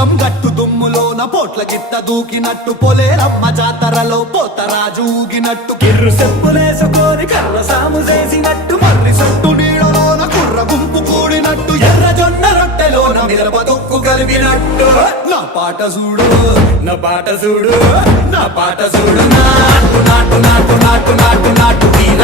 పొలం గట్టు దుమ్ములోన పోట్ల గిత్త దూకినట్టు పొలేరమ్మ జాతరలో పోతరాజు ఊగినట్టు కిర్రు సెప్పులేసుకొని కర్ర సాము చేసినట్టు మర్రి సొట్టు నీడలోన కుర్ర గుంపు కూడినట్టు ఎర్ర జొన్న రొట్టెలోన మిరప దొక్కు కలిపినట్టు నా పాట చూడు నా పాట చూడు నా పాట చూడు నాటు నాటు నాటు నాటు నాటు నాటు వీర